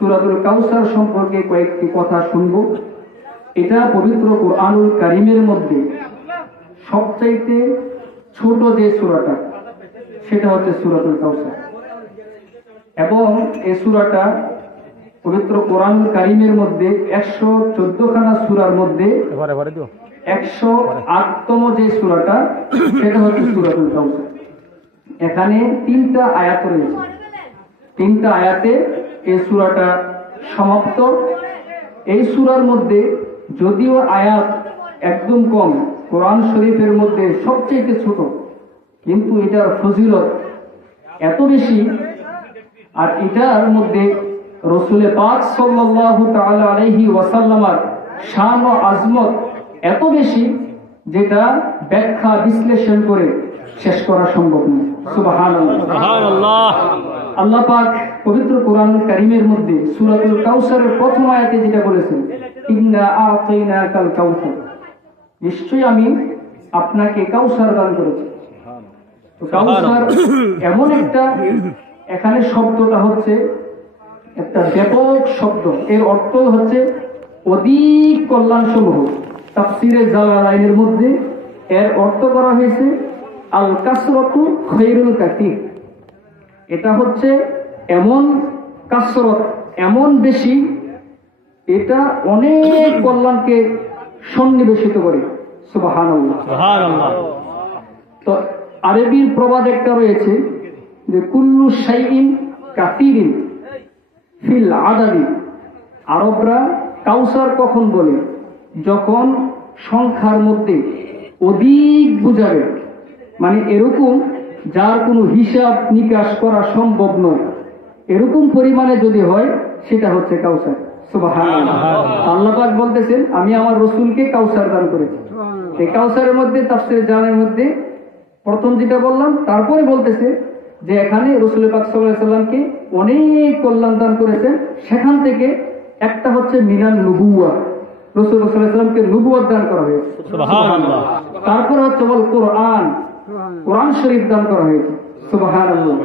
সূরাতুল কাউসার সম্পর্কে কয়েকটি কথা শুনব। এটা পবিত্র কুরআনুল কারীমের মধ্যে সবচাইতে ছোট যে সূরাটা সেটা হচ্ছে সূরাতুল কাউসার, এবং এই সূরাটা পবিত্র কুরআনুল কারীমের মধ্যে 114 খানা সূরার মধ্যে 108তম যে সূরাটা সেটা হচ্ছে সূরাতুল কাউসার। এখানে 3টা আয়াত রয়েছে, 3টা আয়াতে এই সূরাটা সমাপ্ত। এই সূরার মধ্যে যদিও আয়াত একদম কম, কোরআন শরীফের মধ্যে সবচেয়ে ছোট, কিন্তু এটার ফজিলত এত বেশি, আর এটার মধ্যে রাসূল পাক সাল্লাল্লাহু তাআলা আলাইহি ওয়াসাল্লামের শান ও আজমত এত বেশি, যেটা ব্যাখ্যা বিশ্লেষণ করে শেষ করা সম্ভব নয়। সুবহানাল্লাহ, সুবহানাল্লাহ। আল্লাহ পাক পবিত্র কোরআনুল কারীমের মধ্যে সূরাতুল কাউসারের প্রথম আয়াতে যেটা বলেছেন, ইন্না আ'তাইনাকাল কাউসার, নিশ্চয়ই আমি আপনাকে কাউসার দান করেছি। তো কাউসার এমন একটা, এখানে শব্দটা হচ্ছে একটা ব্যাপক শব্দ, এর অর্থ হচ্ছে অধিক কল্যাণ সমূহ। তাফসীরে জালালাইনের মধ্যে এর অর্থ করা হয়েছে আল কাসরাতু খায়রুল কাসীর। এটা হচ্ছে এমন কাসরত, এমন বেশি, এটা অনেক কল্যাণকে সন্নিবেশিত করে। সুবহানাল্লাহ, সুবহানাল্লাহ। তো আরবির প্রবাদ একটা রয়েছে যে কুল্লু শাইইন কাসীরিন ফিল আদাদি। আরবরা কাউসার কখন বলে? যখন সংখ্যার মধ্যে অধিক বোঝাবে, মানে এরকম যার কোনো হিসাব নিকাশ করা সম্ভব নয়, এরকম পরিমাণে যদি হয় সেটা হচ্ছে কাউসার। সুবহানাল্লাহ। আল্লাহ পাক বলতেছেন, আমি আমার রাসূলকে কাউসার দান করেছি। এই কাউসারের মধ্যে তাফসীরে জালালের মধ্যে প্রথম যেটা বললাম, তারপরে বলতেছে যে এখানে রাসূল পাক সাল্লাল্লাহু আলাইহি সাল্লামকে অনেক কল্যাণ দান করেছেন। সেখান থেকে একটা হচ্ছে মিনান নবুওয়া, রাসূল সাল্লাল্লাহু আলাইহি সাল্লামকে নবুয়ত দান করা হয়েছে। সুবহানাল্লাহ। তারপর হচ্ছে বল কোরআন, কোরআন শরীফ দান করা হয়েছে। সুবহানাল্লাহ।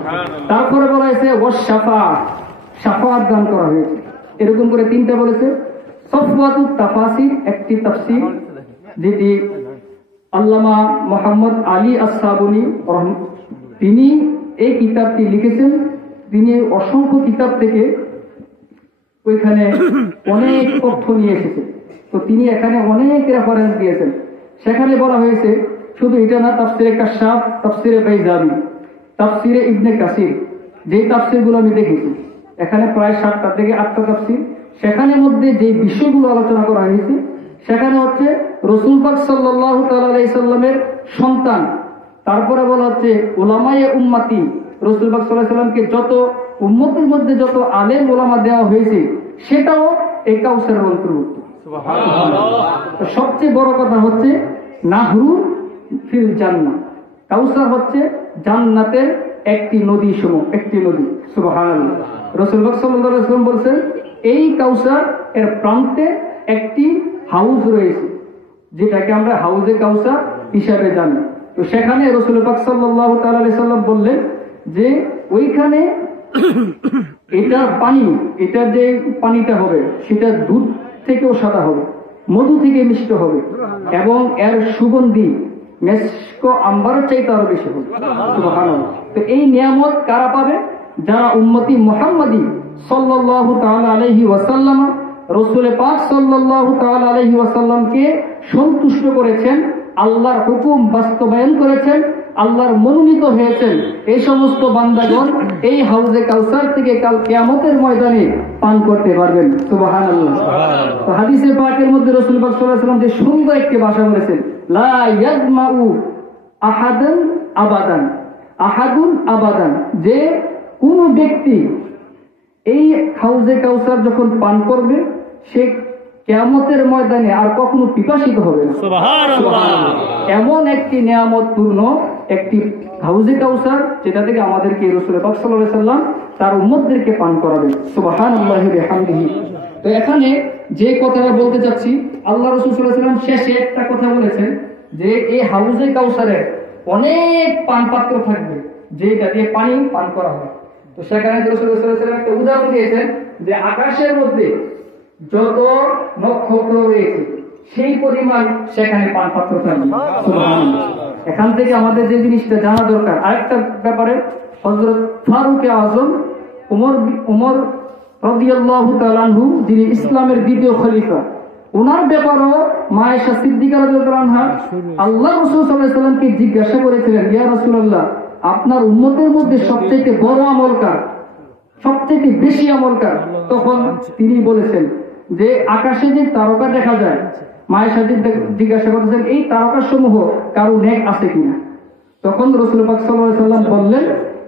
তারপরে বলা হয়েছে ওয়াস শাফাআত, শাফাআত দান করা হয়েছে। এরকম করে 3টা বলেছে। সফওয়াতুত তাফাসির, একটি তাফসীর যেটি আল্লামা মুহাম্মদ আলী আস-সাবুনী তিনি এই কিতাবটি লিখেছেন। তিনি অসংখ্য কিতাব থেকে ওইখানে অনেক তথ্য নিয়ে এসেছেন। তো তিনি এখানে অনেক রেফারেন্স দিয়েছেন। সেখানে বলা হয়েছে শুধু এটা না, তাফসীরে কাশফ, তাফসীরে বাইজাবি, তাফসীরে ইবনে কাসির, যে তাফসীরগুলো আমি দেখেছি, এখানে প্রায় 7টা থেকে 8টা তাফসীর। সেখানে মধ্যে যে বিষয়গুলো আলোচনা করা হয়েছে, সেখানে হচ্ছে রাসূল পাক সাল্লাল্লাহু তাআলা আলাইহি সাল্লামের সন্তান, তারপরে বলা হচ্ছে উলামায়ে উম্মতি, রাসূল পাক সাল্লাল্লাহু আলাইহি সাল্লামকে যত উম্মতের মধ্যে যত আলেম উলামা দেওয়া হয়েছে সেটাও এই কাউসারের অন্তর্ভুক্ত। সুবহানাল্লাহ। সবচেয়ে বড় কথা হচ্ছে নাহরু ফিল জান্নাহ, কাউসার হচ্ছে জান্নাতের একটি নদী সমূহ, একটি নদী। সুবহানাল্লাহ। রাসূল পাক সাল্লাল্লাহু আলাইহি ওয়াসাল্লাম বলেছেন এই কাউসার এর প্রান্তে একটি হাউজ রয়েছে, যেটাকে আমরা হাউজে কাউসার হিসাবে জানি। তো সেখানে রাসূল পাক সাল্লাল্লাহু তাআলা আলাইহি সাল্লাম বললেন যে ওইখানে এটা পানি, এটা যে পানিটা হবে সেটা দুধ থেকেও সাদা হবে, মধু থেকে মিষ্ট হবে, এবং এর সুগন্ধি মেশক আম্বারের চাইতে আরো বেশি হবে। সুবহানাল্লাহ। তো এই নিয়ামত কারা পাবে? যারা উম্মতি মুহাম্মাদি সাল্লাল্লাহু তাআলা আলাইহি ওয়াসাল্লাম, রাসূল পাক সাল্লাল্লাহু তাআলা আলাইহি ওয়াসাল্লামকে সন্তুষ্ট করেছেন, আল্লাহর হুকুম বাস্তবায়ন করেছেন, আল্লাহর মনোনীত হয়েছেন, এই সমস্ত বান্দাগণ এই হাউজে কাউসার থেকে কাল কিয়ামতের ময়দানে পান করতে পারবেন। সুবহানাল্লাহ। তো হাদিসে পাকের মধ্যে রাসূল পাক সাল্লাল্লাহু আলাইহি ওয়াসাল্লাম যে সুন্দর একটি ভাষা বলেছেন, লা ইয়াজমাউ আহাদান আবাদান, আহাদুন আবাদান, যে কোন ব্যক্তি এই হাউজে কাউসার যখন পান করবে সে কিয়ামতের ময়দানে আর কখনো পিপাসিত হবে না। সুবহানাল্লাহ। এমন একটি নিয়ামতপূর্ণ একটি হাউজে কাউসার, যেটা থেকে আমাদেরকে রাসূল পাক সাল্লাল্লাহু আলাইহি ওয়াসাল্লাম তার উম্মতদেরকে পান করাবেন। সুবহানাল্লাহি ওয়া বিহামদিহি। তো এখানে যে কথাটা বলতে চাচ্ছি, আল্লাহ রাসূল সাল্লাল্লাহু আলাইহি ওয়াসাল্লাম শেষে একটা কথা বলেছেন যে এই হাউজে কাউসারে অনেক পান পাত্র থাকবে, যেটা দিয়ে পানি পান করা হয়। তো সেখানে রাসূলুল্লাহ সাল্লাল্লাহু আলাইহি ওয়াসাল্লাম একটা উদাহরণ দিয়েছেন যে আকাশের মধ্যে যত নক্ষত্র রয়েছে সেই পরিমাণ সেখানে পানপাত্র থাকবে। সুবহানাল্লাহ। এখান থেকে আমাদের যে জিনিসটা জানা দরকার, আরেকটা ব্যাপারে হযরত ফারুক আযম উমর রাদিয়াল্লাহু তাআলা আনহু, যিনি ইসলামের দ্বিতীয় খলিফা, ওনার ব্যাপারও মা আয়েশা সিদ্দিকা রাদিয়াল্লাহু আনহা আল্লাহ রাসূল সাল্লাল্লাহু আলাইহি ওয়াসাল্লামকে জিজ্ঞাসা করেছিলেন, ইয়া রাসূলুল্লাহ, আপনার উম্মতের মধ্যে সবচেয়ে বড় আমল কার, সবচেয়ে বেশি আমল কার? তখন তিনি বলেছেন যে আকাশে যে তারকা দেখা যায়, মা আয়েশা জিজ্ঞাসা করেছেন এই তারকা সমূহ কারো নেক আছে কিনা? তখন রাসূল পাক সাল্লাল্লাহু আলাইহি ওয়াসাল্লাম বললেন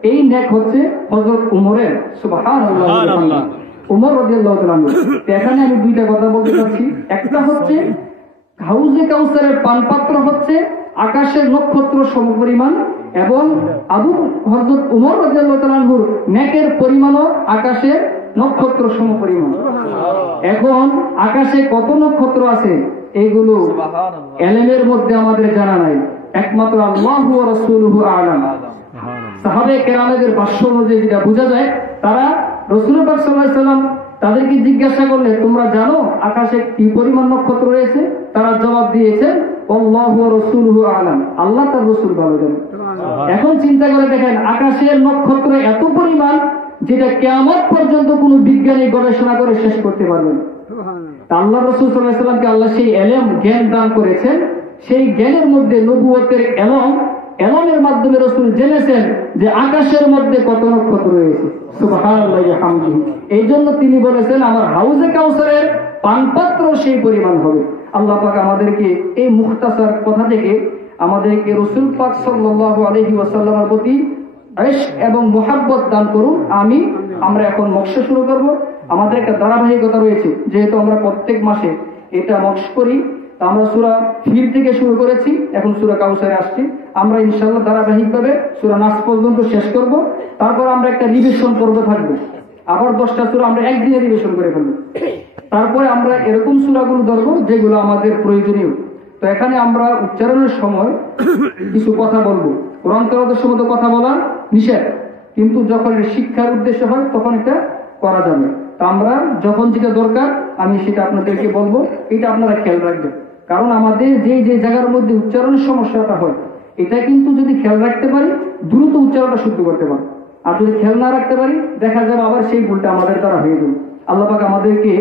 এই নেক হচ্ছে হযরত উমরের। সুবহানাল্লাহ। উমর রাদিয়াল্লাহু তাআলা আনহু। এখানে আমি দুইটা কথা বলতে চাচ্ছি। একটা হচ্ছে হাউজে কাউসারের পানপাত্র হচ্ছে আকাশের নক্ষত্র সমপরিমাণ, এবং হযরত উমর রাদিয়াল্লাহু তাআলা আনহুর নেকের পরিমাণও আকাশের নক্ষত্র সমপরিমাণ। এখন আকাশে কত নক্ষত্র আছে এগুলো ইলমের মধ্যে আমাদের জানা নাই, একমাত্র আল্লাহু ওয়া রাসূলুহু আ'লাম। সাহাবে কেরামের ভাষ্য অনুযায়ী যেটা বোঝা যায়, তারা রাসূল পাক সাল্লাল্লাহু আলাইহি ওয়াসাল্লাম তাদেরকে জিজ্ঞাসা করলে তোমরা জানো আকাশে কি পরিমাণ নক্ষত্র রয়েছে? তারা জবাব দিয়েছে আল্লাহু ওয়া রাসূলুহু আ'লাম, আল্লাহ তার রাসূল ভালো জানেন। এখন চিন্তা করে দেখেন আকাশের নক্ষত্র এত পরিমাণ যেটা কিয়ামত পর্যন্ত কোনো বিজ্ঞানী গবেষণা করে শেষ করতে পারবে না। আল্লাহ রাসূল সাল্লাল্লাহু আলাইহি ওয়াসাল্লামকে আল্লাহ সেই ইলম জ্ঞান দান করেছেন, সেই জ্ঞানের মধ্যে নবুয়তের এলমের মাধ্যমে রাসূল জেনেছেন যে আকাশের মধ্যে কত নক্ষত্র রয়েছে। সুবহানাল্লাহি ওয়া বিহামদিহি। এই জন্য তিনি বলেছেন আমার হাউজে কাউসারের পানপাত্র সেই পরিমাণ হবে। আল্লাহ পাক আমাদেরকে এই মুখতাসার কথা থেকে আমাদেরকে রাসূল পাক সাল্লাল্লাহু আলাইহি ওয়াসাল্লামের প্রতি ইশক এবং মুহাব্বত দান করুন। আমরা এখন মক্স শুরু করব। আমাদের একটা ধারাবাহিকতা রয়েছে, যেহেতু আমরা প্রত্যেক মাসে এটা মক্স করি, আমরা সূরা ফির থেকে শুরু করেছি, এখন সূরা কাউসারে আসছি। আমরা ইনশাআল্লাহ ধারাবাহিকভাবে সূরা নাস পর্যন্ত শেষ করব। তারপর আমরা একটা রিভিশন পর্ব থাকবে, আবার 10টা সূরা আমরা একদিনে রিভিশন করে ফেলব। তারপরে আমরা এরকম সূরাগুলো ধরবো যেগুলো আমাদের প্রয়োজনীয়। তো এখানে আমরা উচ্চারণের সময় কিছু কথা বলবো। কোরআন তেলাওয়াতের সময় তো কথা বলা নিষেধ, কিন্তু যখন শিক্ষার উদ্দেশ্য হয় তখন এটা করা যাবে। তো আমরা যখন যেটা দরকার আমি সেটা আপনাদেরকে বলবো, এটা আপনারা খেয়াল রাখবেন। কারণ আমাদের যে জায়গার মধ্যে উচ্চারণের সমস্যাটা হয়, এটা কিন্তু যদি খেয়াল রাখতে পারি দ্রুত উচ্চারণটা শুদ্ধ করতে পারি, আর যদি খেয়াল না রাখতে পারি দেখা যাবে আবার সেই ভুলটা আমাদের দ্বারা হয়ে যাবে। আল্লাহ পাক আমাদেরকে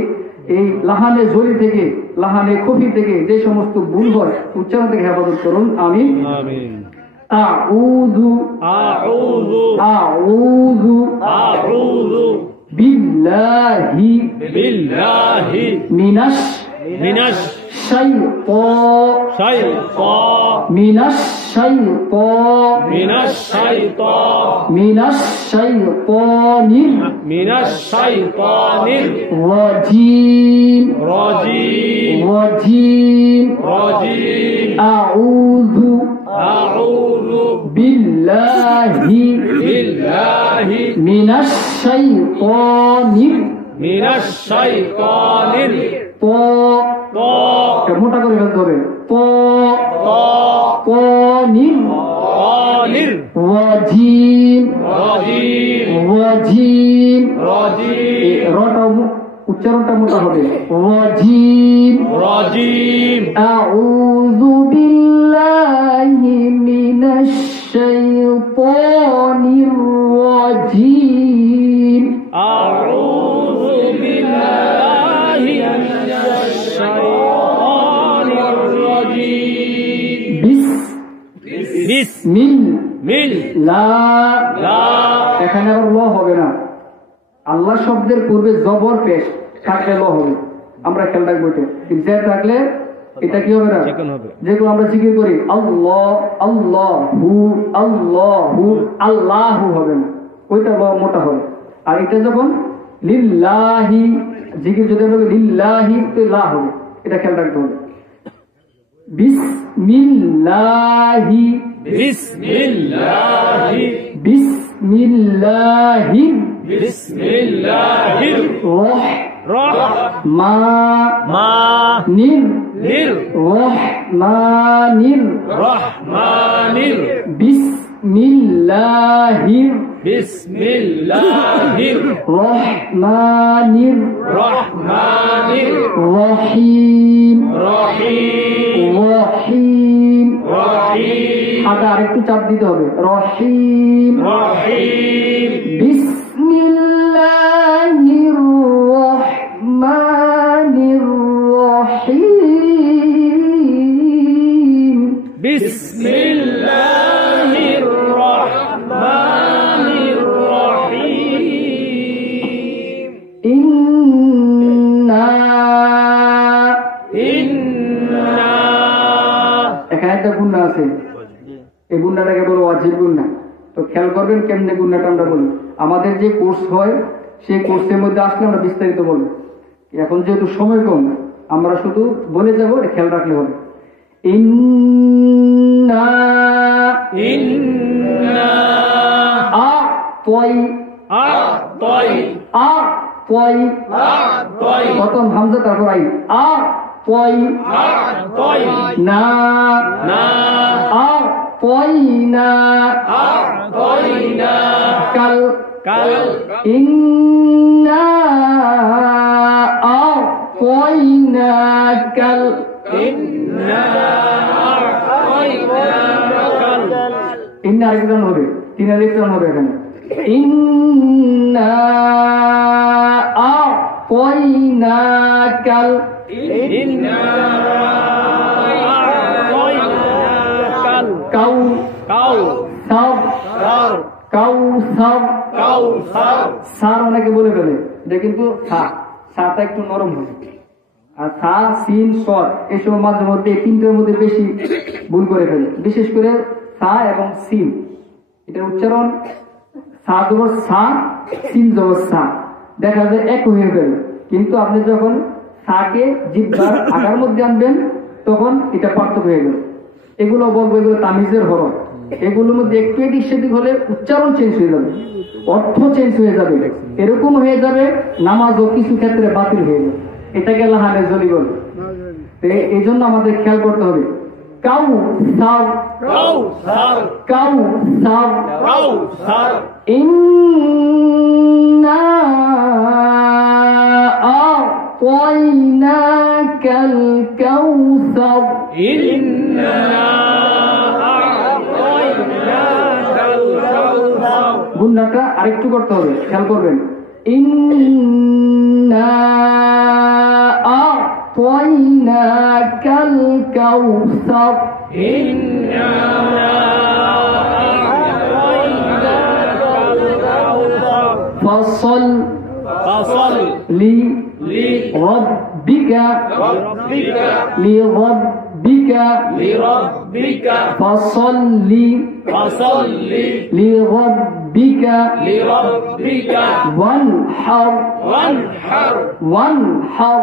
এই লাহানে জলি থেকে, লাহানে খফি থেকে যে সমস্ত ভুল হয় উচ্চারণ থেকে হেফাজত করুন। আমিন। আউযু আউযু আউযু আউযু বিল্লাহি বিল্লাহি মিনাশ শাইতানির রাজীম আউযু বিল্লাহি মিনাশ শাইতানির মোটা করে ফেলতে হবে। উচ্চারণটা মোটা হবে। আউযু বিল্লাহি মিনাশ শাইতানির রাজীম। আউযু বিল্লাহি মিনাশ শাইতানির রাজীম। বিসমিল্লাহ। এখানে আবার ল হবে না, আল্লাহ শব্দের পূর্বে জবর পেশ থাকলে ল হবে। আমরা খেয়াল রাখবো, যে থাকলে এটা কি হবে না, যেগুলো আমরা জিকির করি আল্লাহ আল্লাহু আল্লাহু আল্লাহু হবে না, ওইটা ল মোটা হবে। আর এটা যখন লিল্লাহি জিকির যদি আমরা লিল্লাহি তো লা হবে, এটা খেয়াল রাখতে হবে। বিসমিল্লাহি বিসমিল্লাহি বিসমিল্লাহি বিসমিল্লাহির রহমানির রহমানির বিসমিল্লাহির বিসমিল্লাহির রহমানির রহিম রহিম হাতে আরেকটু চাপ দিতে হবে রহিম বিসমিল্লাহির রহমানির রহিম বিসমিল্লাহির রহমানির রহিম ইন্না এখানে একটা গুণা আছে, এই গুণাটাকে বলো ওয়াজিব গুণা। তো খেয়াল করবেন কেমনে গুণাটা আমরা বলি। আমাদের যে কোর্স হয় সেই কোর্সের মধ্যে আসলে আমরা বিস্তারিত বলবো। এখন যেহেতু সময় কম আমরা শুধু বলে যাবো, খেয়াল রাখলে হবে। ইন্না প্রথম হামজা তারপর আই না কাল ইন্না কাল ইন্না আরেক রান হবে, 3 আরেক রান হবে এখানে। ইন্না কাল সার অনেকে বলে ফেলে, এটা কিন্তু সাটা একটু নরম হয়। আর সা সিন সর এসব মাঝে মধ্যে এই তিনটার মধ্যে বেশি ভুল করে ফেলে, বিশেষ করে সা এবং সিন। এটার উচ্চারণ সা জবর সা, সিন জবর সা, দেখা যায় এক হয়ে গেল। কিন্তু আপনি যখন সাকে জিহ্বার আগার মধ্যে আনবেন তখন এটা পার্থক্য হয়ে গেল। এগুলো বলবো এগুলো তামিজের হরফ, এগুলোর মধ্যে একটু এদিক সেদিক হলে উচ্চারণ চেঞ্জ হয়ে যাবে, অর্থ চেঞ্জ হয়ে যাবে, এরকম হয়ে যাবে নামাজও কিছু ক্ষেত্রে বাতিল হয়ে যাবে। এটাকে লাহানের জলি বলে। এই জন্য আমাদের খেয়াল করতে হবে। কাউ সার কাউ সার ইন্না আ'তাইনাকাল কাউসার গুণাটা আরেকটু করতে হবে, খেয়াল করবেন। ইন্না আ'তাইনাকাল কাউসার ফসল لربك فصل لربك وانحر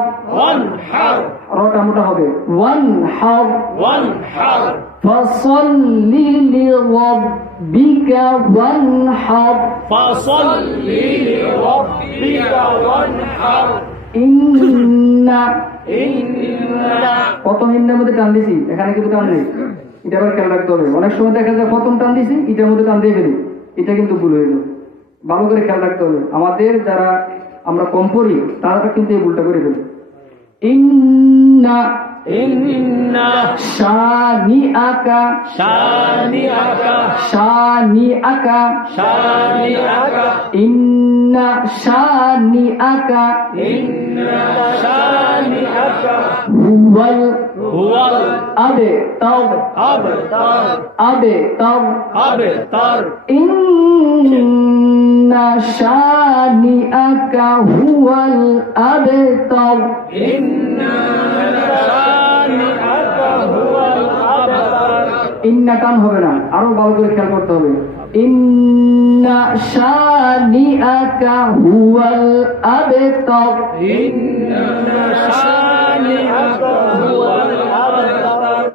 রটা মোটা হবে وانحر فصل لربك وانحر প্রথম ইন্নার মধ্যে টান দিছি, এখানে কিন্তু টান নেই, এটা আবার খেয়াল রাখতে হবে। অনেক সময় দেখা যায় প্রথম টান দিছি এটার মধ্যে টান দিয়ে ফেলি, এটা কিন্তু ভুল হয়ে যাবে। ভালো করে খেয়াল রাখতে হবে। আমাদের যারা আমরা কম পড়ি তারা কিন্তু এই ভুলটা করে ফেলি। ইন্না শানিআকা ইন্না শানিআকা হুয়াল আবতার ইন্না শানিআকা হুয়াল আবতার ইন্না টান হবে না, আরো ভালো করে খেয়াল করতে হবে। ইন্না শানিআকা হুয়াল আবতার